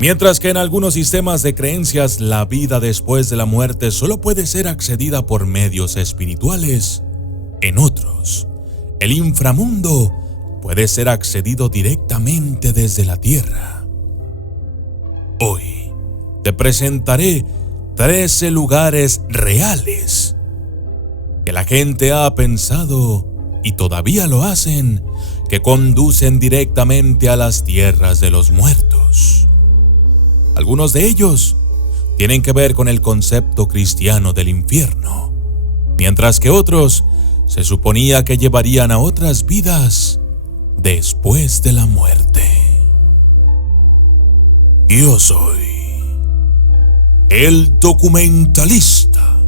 Mientras que en algunos sistemas de creencias la vida después de la muerte solo puede ser accedida por medios espirituales, en otros, el inframundo puede ser accedido directamente desde la tierra. Hoy te presentaré 13 lugares reales que la gente ha pensado, y todavía lo hacen, que conducen directamente a las tierras de los muertos. Algunos de ellos tienen que ver con el concepto cristiano del infierno, mientras que otros se suponía que llevarían a otras vidas después de la muerte. Yo soy el documentalista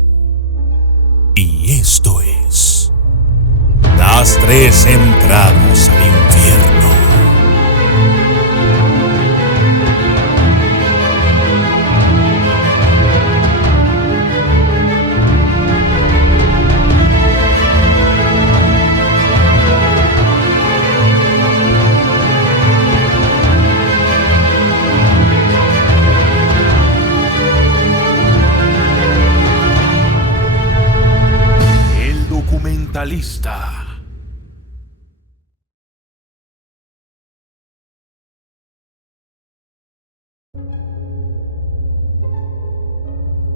y esto es Las 3 entradas al infierno.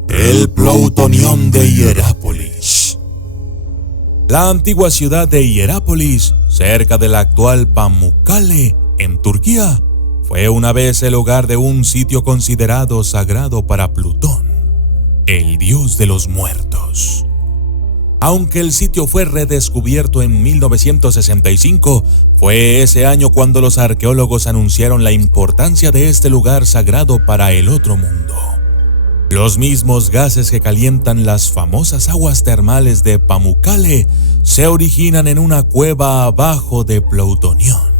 El Ploutonión de Hierápolis. La antigua ciudad de Hierápolis, cerca de la actual Pamukkale, en Turquía, fue una vez el hogar de un sitio considerado sagrado para Plutón, el dios de los muertos. Aunque el sitio fue redescubierto en 1965, fue ese año cuando los arqueólogos anunciaron la importancia de este lugar sagrado para el otro mundo. Los mismos gases que calientan las famosas aguas termales de Pamukkale se originan en una cueva abajo de Ploutonión.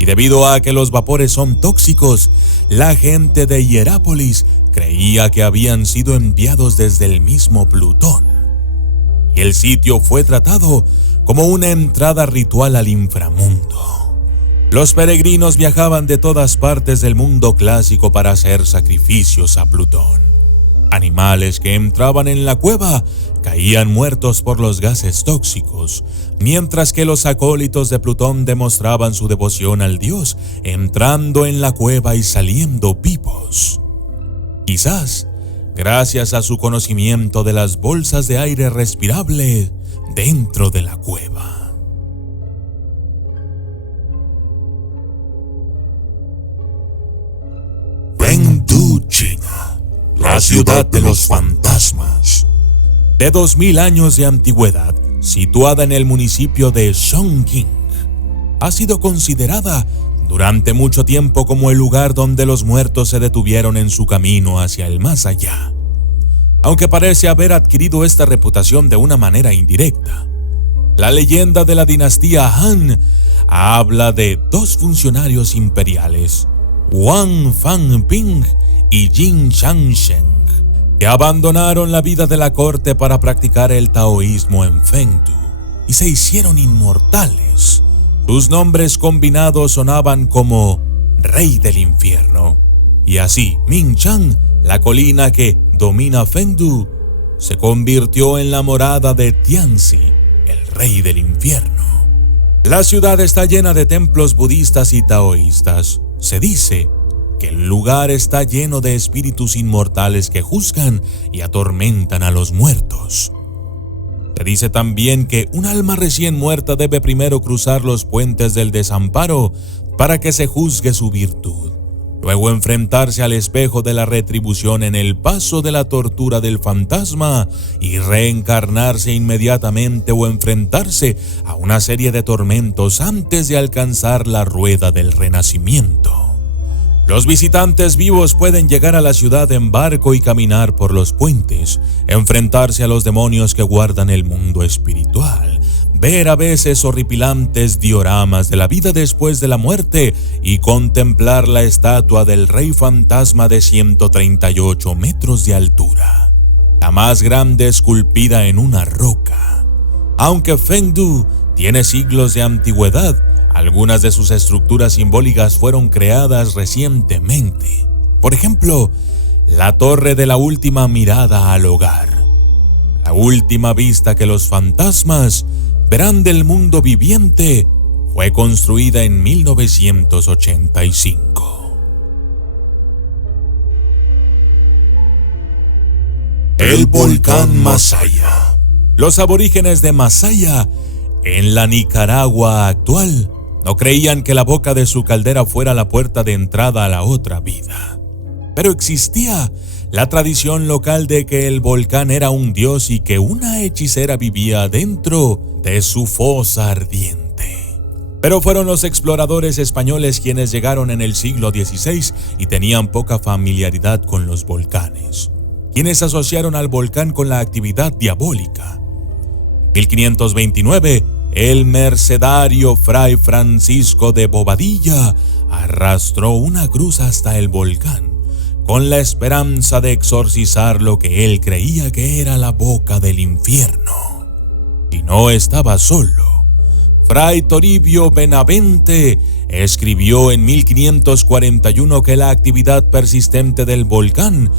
Y debido a que los vapores son tóxicos, la gente de Hierápolis creía que habían sido enviados desde el mismo Plutón. Y el sitio fue tratado como una entrada ritual al inframundo. Los peregrinos viajaban de todas partes del mundo clásico para hacer sacrificios a Plutón. Animales que entraban en la cueva caían muertos por los gases tóxicos, mientras que los acólitos de Plutón demostraban su devoción al dios, entrando en la cueva y saliendo vivos. Quizás gracias a su conocimiento de las bolsas de aire respirable dentro de la cueva. Chengdu, China, la ciudad de los fantasmas. De 2000 años de antigüedad, situada en el municipio de Chongqing, ha sido considerada durante mucho tiempo como el lugar donde los muertos se detuvieron en su camino hacia el más allá. Aunque parece haber adquirido esta reputación de una manera indirecta, la leyenda de la dinastía Han habla de dos funcionarios imperiales, Wang Fangping y Jin Changsheng, que abandonaron la vida de la corte para practicar el taoísmo en Fengdu y se hicieron inmortales. Sus nombres combinados sonaban como Rey del Infierno. Y así, Mingchang, la colina que domina Fengdu, se convirtió en la morada de Tianzi, el Rey del Infierno. La ciudad está llena de templos budistas y taoístas. Se dice que el lugar está lleno de espíritus inmortales que juzgan y atormentan a los muertos. Se dice también que un alma recién muerta debe primero cruzar los puentes del desamparo para que se juzgue su virtud, luego enfrentarse al espejo de la retribución en el paso de la tortura del fantasma y reencarnarse inmediatamente o enfrentarse a una serie de tormentos antes de alcanzar la rueda del renacimiento. Los visitantes vivos pueden llegar a la ciudad en barco y caminar por los puentes, enfrentarse a los demonios que guardan el mundo espiritual, ver a veces horripilantes dioramas de la vida después de la muerte y contemplar la estatua del rey fantasma de 138 metros de altura, la más grande esculpida en una roca. Aunque Fengdu tiene siglos de antigüedad, Algunas de sus estructuras simbólicas fueron creadas recientemente. Por ejemplo, la Torre de la Última Mirada al Hogar. La última vista que los fantasmas verán del mundo viviente fue construida en 1985. El volcán Masaya. Los aborígenes de Masaya, en la Nicaragua actual, no creían que la boca de su caldera fuera la puerta de entrada a la otra vida. Pero existía la tradición local de que el volcán era un dios y que una hechicera vivía dentro de su fosa ardiente. Pero fueron los exploradores españoles quienes llegaron en el siglo XVI y tenían poca familiaridad con los volcanes, quienes asociaron al volcán con la actividad diabólica. En 1529, el mercedario Fray Francisco de Bobadilla arrastró una cruz hasta el volcán, con la esperanza de exorcizar lo que él creía que era la boca del infierno. Y no estaba solo. Fray Toribio Benavente escribió en 1541 que la actividad persistente del volcán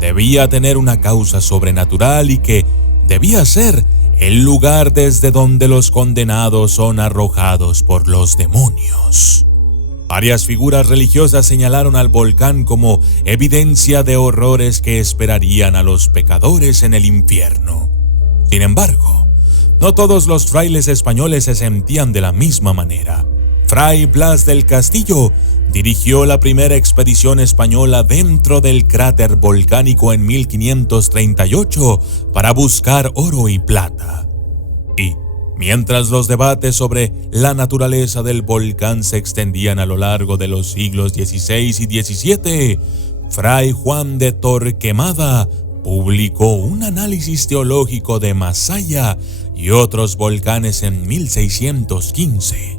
debía tener una causa sobrenatural y que debía ser el lugar desde donde los condenados son arrojados por los demonios. Varias figuras religiosas señalaron al volcán como evidencia de horrores que esperarían a los pecadores en el infierno. Sin embargo, no todos los frailes españoles se sentían de la misma manera. Fray Blas del Castillo dirigió la primera expedición española dentro del cráter volcánico en 1538 para buscar oro y plata. Y mientras los debates sobre la naturaleza del volcán se extendían a lo largo de los siglos XVI y XVII, Fray Juan de Torquemada publicó un análisis teológico de Masaya y otros volcanes en 1615,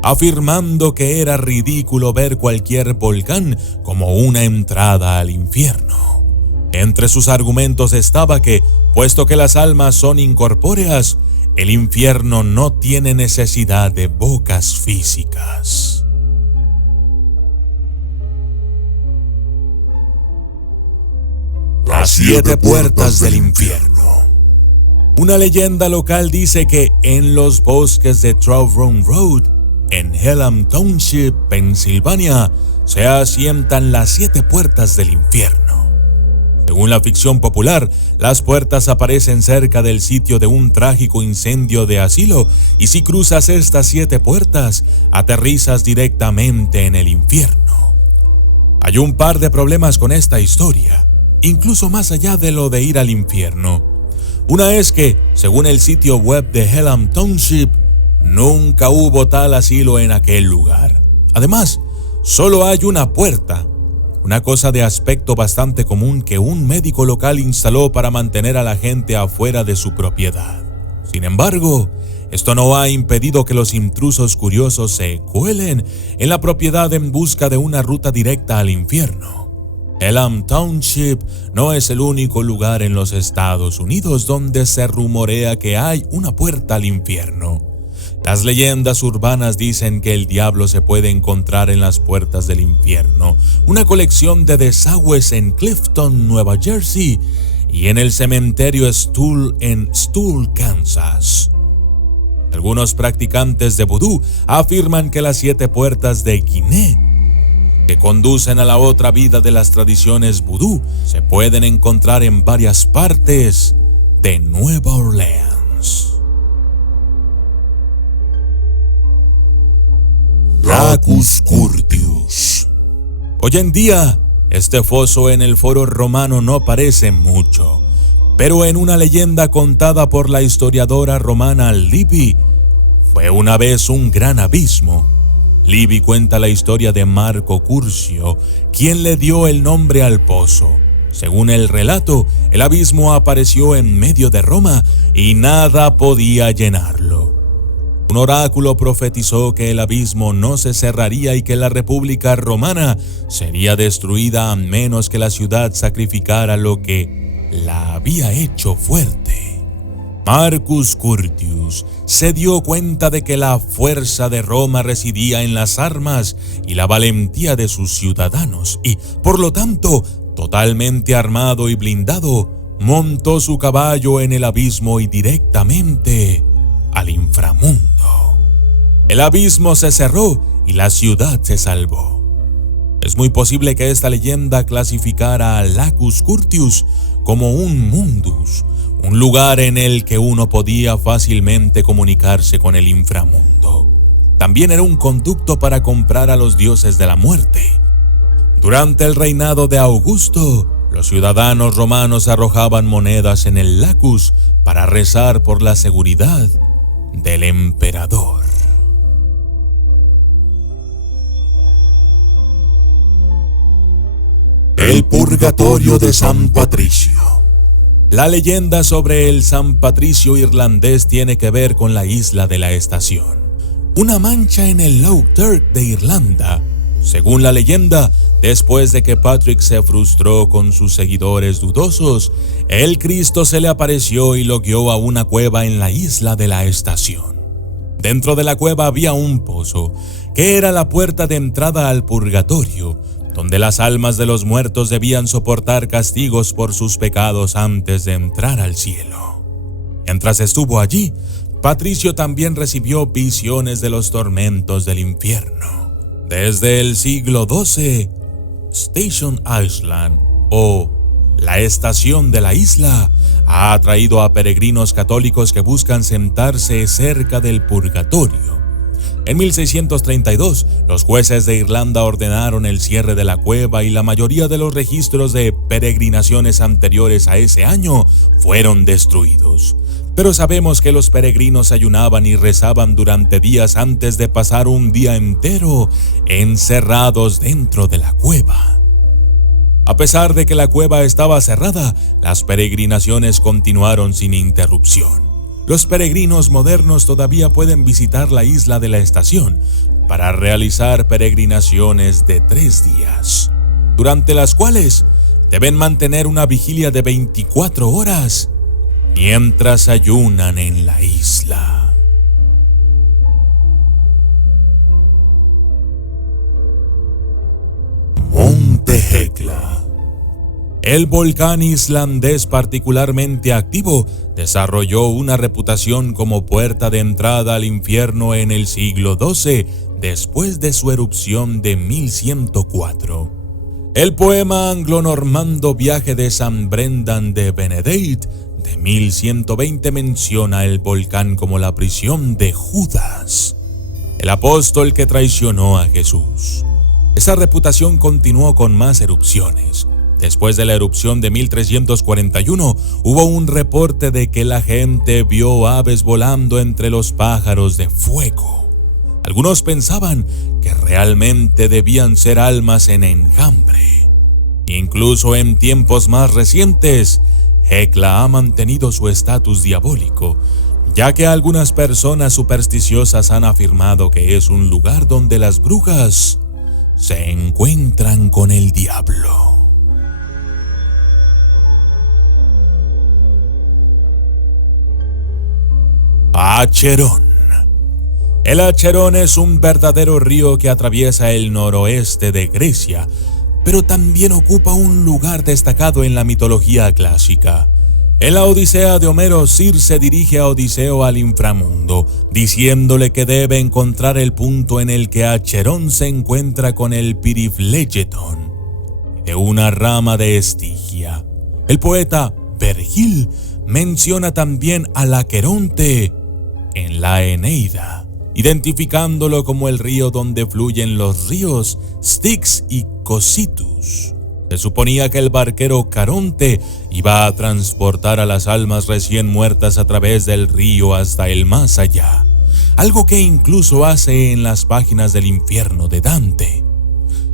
afirmando que era ridículo ver cualquier volcán como una entrada al infierno. Entre sus argumentos estaba que, puesto que las almas son incorpóreas, el infierno no tiene necesidad de bocas físicas. Las 7 puertas del infierno. Una leyenda local dice que en los bosques de Trout Run Road, en Hellam Township, Pensilvania, se asientan las 7 puertas del infierno. Según la ficción popular, las puertas aparecen cerca del sitio de un trágico incendio de asilo, y si cruzas estas 7 puertas, aterrizas directamente en el infierno. Hay un par de problemas con esta historia, incluso más allá de lo de ir al infierno. Una es que, según el sitio web de Hellam Township, nunca hubo tal asilo en aquel lugar. Además, solo hay una puerta, una cosa de aspecto bastante común que un médico local instaló para mantener a la gente afuera de su propiedad. Sin embargo, esto no ha impedido que los intrusos curiosos se cuelen en la propiedad en busca de una ruta directa al infierno. Hellam Township no es el único lugar en los Estados Unidos donde se rumorea que hay una puerta al infierno. Las leyendas urbanas dicen que el diablo se puede encontrar en las puertas del infierno, una colección de desagües en Clifton, Nueva Jersey, y en el cementerio Stool en Stool, Kansas. Algunos practicantes de vudú afirman que las 7 puertas de Guinea, que conducen a la otra vida de las tradiciones vudú, se pueden encontrar en varias partes de Nueva Orleans. Lacus Curtius. Hoy en día, este foso en el Foro Romano no parece mucho, pero en una leyenda contada por la historiadora romana Livy, fue una vez un gran abismo. Livy cuenta la historia de Marco Curcio, quien le dio el nombre al pozo. Según el relato, el abismo apareció en medio de Roma y nada podía llenarlo. Un oráculo profetizó que el abismo no se cerraría y que la República Romana sería destruida a menos que la ciudad sacrificara lo que la había hecho fuerte. Marcus Curtius se dio cuenta de que la fuerza de Roma residía en las armas y la valentía de sus ciudadanos y, por lo tanto, totalmente armado y blindado, montó su caballo en el abismo y directamente al inframundo. El abismo se cerró y la ciudad se salvó. Es muy posible que esta leyenda clasificara a Lacus Curtius como un mundus, un lugar en el que uno podía fácilmente comunicarse con el inframundo. También era un conducto para comprar a los dioses de la muerte. Durante el reinado de Augusto, los ciudadanos romanos arrojaban monedas en el Lacus para rezar por la seguridad del emperador. El purgatorio de San Patricio. La leyenda sobre el San Patricio irlandés tiene que ver con la isla de la Estación, una mancha en el Lough Derg de Irlanda. Según la leyenda, después de que Patrick se frustró con sus seguidores dudosos, el Cristo se le apareció y lo guió a una cueva en la isla de la Estación. Dentro de la cueva había un pozo, que era la puerta de entrada al purgatorio, donde las almas de los muertos debían soportar castigos por sus pecados antes de entrar al cielo. Mientras estuvo allí, Patricio también recibió visiones de los tormentos del infierno. Desde el siglo XII, Station Island, o la estación de la isla, ha atraído a peregrinos católicos que buscan sentarse cerca del purgatorio. En 1632, los jueces de Irlanda ordenaron el cierre de la cueva y la mayoría de los registros de peregrinaciones anteriores a ese año fueron destruidos. Pero sabemos que los peregrinos ayunaban y rezaban durante días antes de pasar un día entero encerrados dentro de la cueva. A pesar de que la cueva estaba cerrada, las peregrinaciones continuaron sin interrupción. Los peregrinos modernos todavía pueden visitar la isla de la Estación para realizar peregrinaciones de 3 días, durante las cuales deben mantener una vigilia de 24 horas mientras ayunan en la isla. Monte Hekla. El volcán islandés particularmente activo desarrolló una reputación como puerta de entrada al infierno en el siglo XII, después de su erupción de 1104. El poema anglo-normando Viaje de San Brendan de Benedict de 1120 menciona el volcán como la prisión de Judas, el apóstol que traicionó a Jesús. Esa reputación continuó con más erupciones. Después de la erupción de 1341, hubo un reporte de que la gente vio aves volando entre los pájaros de fuego. Algunos pensaban que realmente debían ser almas en enjambre. Incluso en tiempos más recientes, Hekla ha mantenido su estatus diabólico, ya que algunas personas supersticiosas han afirmado que es un lugar donde las brujas se encuentran con el diablo. Acherón. El Acherón es un verdadero río que atraviesa el noroeste de Grecia, pero también ocupa un lugar destacado en la mitología clásica. En la Odisea de Homero, Circe dirige a Odiseo al inframundo, diciéndole que debe encontrar el punto en el que Acherón se encuentra con el Piriflegeton, de una rama de Estigia. El poeta Vergil menciona también al Aqueronte en la Eneida, identificándolo como el río donde fluyen los ríos Styx y Cocytus. Se suponía que el barquero Caronte iba a transportar a las almas recién muertas a través del río hasta el más allá, algo que incluso hace en las páginas del infierno de Dante.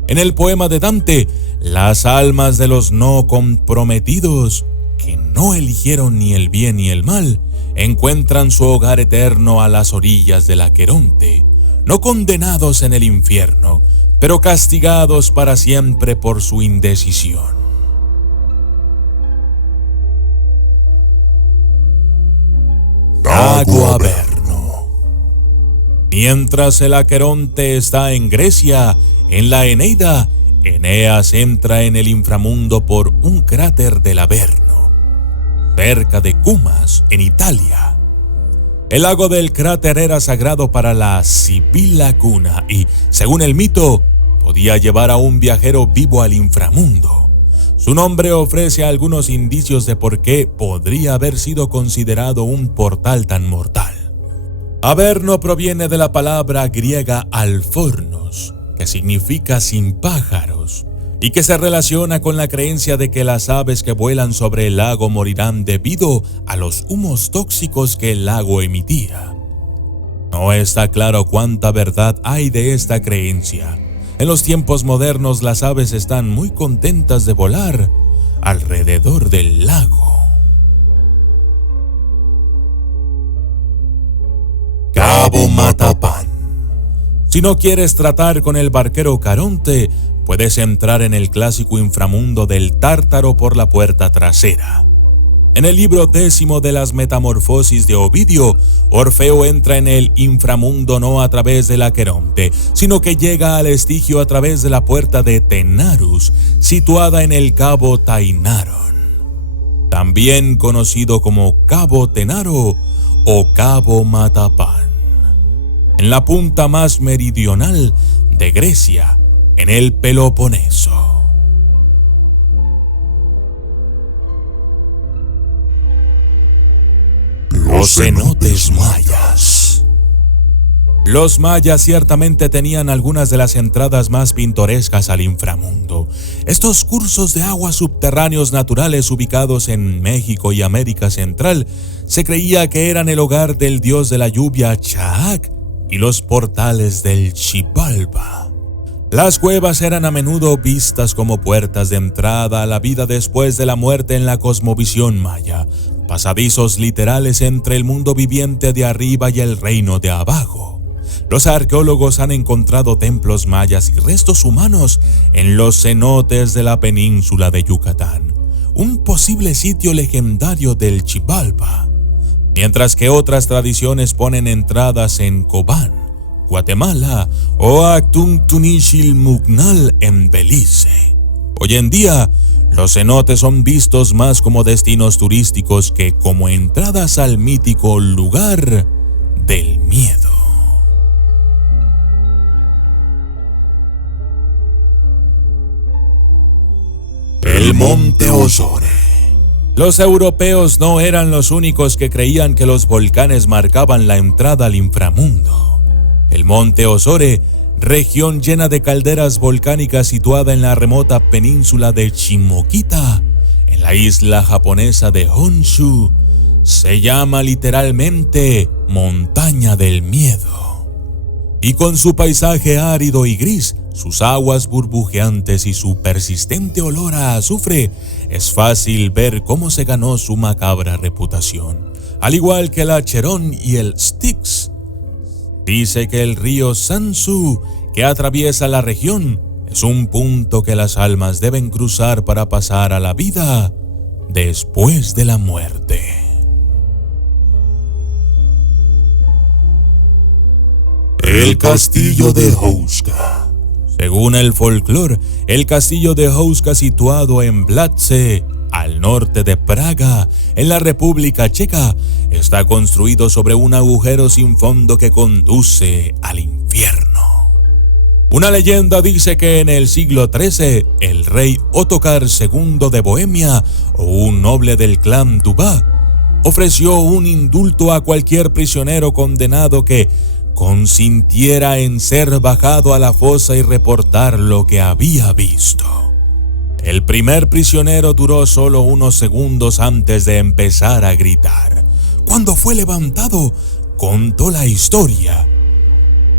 En el poema de Dante, las almas de los no comprometidos, que no eligieron ni el bien ni el mal, encuentran su hogar eterno a las orillas del Aqueronte, no condenados en el infierno, pero castigados para siempre por su indecisión. Lago Averno. Mientras el Aqueronte está en Grecia, en la Eneida, Eneas entra en el inframundo por un cráter del Averno, cerca de Cumas, en Italia. El lago del cráter era sagrado para la Sibila Cuna y, según el mito, podía llevar a un viajero vivo al inframundo. Su nombre ofrece algunos indicios de por qué podría haber sido considerado un portal tan mortal. Averno proviene de la palabra griega alfornos, que significa sin pájaros, y que se relaciona con la creencia de que las aves que vuelan sobre el lago morirán debido a los humos tóxicos que el lago emitía. No está claro cuánta verdad hay de esta creencia. En los tiempos modernos las aves están muy contentas de volar alrededor del lago. Cabo Matapán. Si no quieres tratar con el barquero Caronte, puedes entrar en el clásico inframundo del Tártaro por la puerta trasera. En el libro 10 de las Metamorfosis de Ovidio, Orfeo entra en el inframundo no a través del Aqueronte, sino que llega al Estigio a través de la puerta de Tenarus, situada en el Cabo Tainaron, también conocido como Cabo Tenaro o Cabo Matapán, en la punta más meridional de Grecia, en el Peloponeso. Los cenotes mayas. Los mayas ciertamente tenían algunas de las entradas más pintorescas al inframundo. Estos cursos de aguas subterráneos naturales ubicados en México y América Central se creía que eran el hogar del dios de la lluvia Chaac y los portales del Xibalba. Las cuevas eran a menudo vistas como puertas de entrada a la vida después de la muerte en la cosmovisión maya, pasadizos literales entre el mundo viviente de arriba y el reino de abajo. Los arqueólogos han encontrado templos mayas y restos humanos en los cenotes de la península de Yucatán, un posible sitio legendario del Xibalba, mientras que otras tradiciones ponen entradas en Cobán, Guatemala o Actuntunixilmugnal en Belice. Hoy en día, los cenotes son vistos más como destinos turísticos que como entradas al mítico lugar del miedo. El Monte Ozore. Los europeos no eran los únicos que creían que los volcanes marcaban la entrada al inframundo. El Monte Ozore, región llena de calderas volcánicas situada en la remota península de Shimokiта, en la isla japonesa de Honshu, se llama literalmente Montaña del Miedo. Y con su paisaje árido y gris, sus aguas burbujeantes y su persistente olor a azufre, es fácil ver cómo se ganó su macabra reputación. Al igual que el Acheron y el Styx, dice que el río Sansu, que atraviesa la región, es un punto que las almas deben cruzar para pasar a la vida después de la muerte. El castillo de Houska. Según el folclore, el castillo de Houska, situado en Blatce, al norte de Praga, en la República Checa, está construido sobre un agujero sin fondo que conduce al infierno. Una leyenda dice que en el siglo XIII, el rey Ottokar II de Bohemia, o un noble del clan Dubá, ofreció un indulto a cualquier prisionero condenado que consintiera en ser bajado a la fosa y reportar lo que había visto. El primer prisionero duró solo unos segundos antes de empezar a gritar. Cuando fue levantado, contó la historia.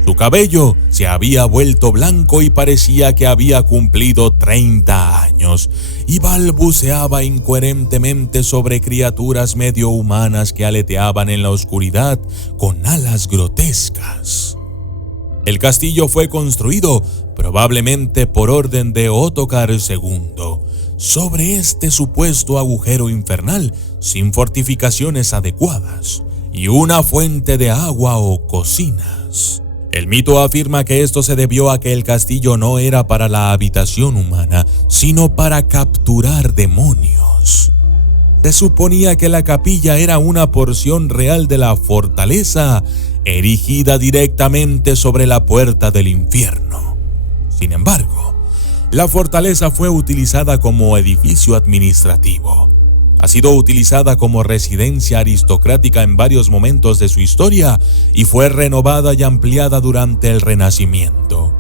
Su cabello se había vuelto blanco y parecía que había cumplido 30 años, y balbuceaba incoherentemente sobre criaturas medio humanas que aleteaban en la oscuridad con alas grotescas. El castillo fue construido probablemente por orden de Ottokar II, sobre este supuesto agujero infernal sin fortificaciones adecuadas, y una fuente de agua o cocinas. El mito afirma que esto se debió a que el castillo no era para la habitación humana, sino para capturar demonios. Se suponía que la capilla era una porción real de la fortaleza, erigida directamente sobre la puerta del infierno. Sin embargo, la fortaleza fue utilizada como edificio administrativo. Ha sido utilizada como residencia aristocrática en varios momentos de su historia y fue renovada y ampliada durante el Renacimiento.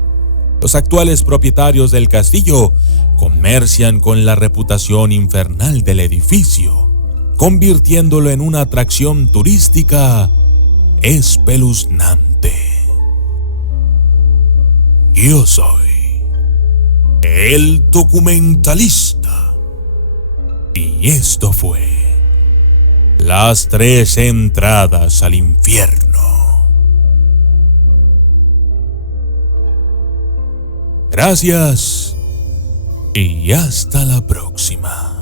Los actuales propietarios del castillo comercian con la reputación infernal del edificio, convirtiéndolo en una atracción turística espeluznante. Yo soy el documentalista y esto fue Las 3 entradas al infierno. Gracias y hasta la próxima.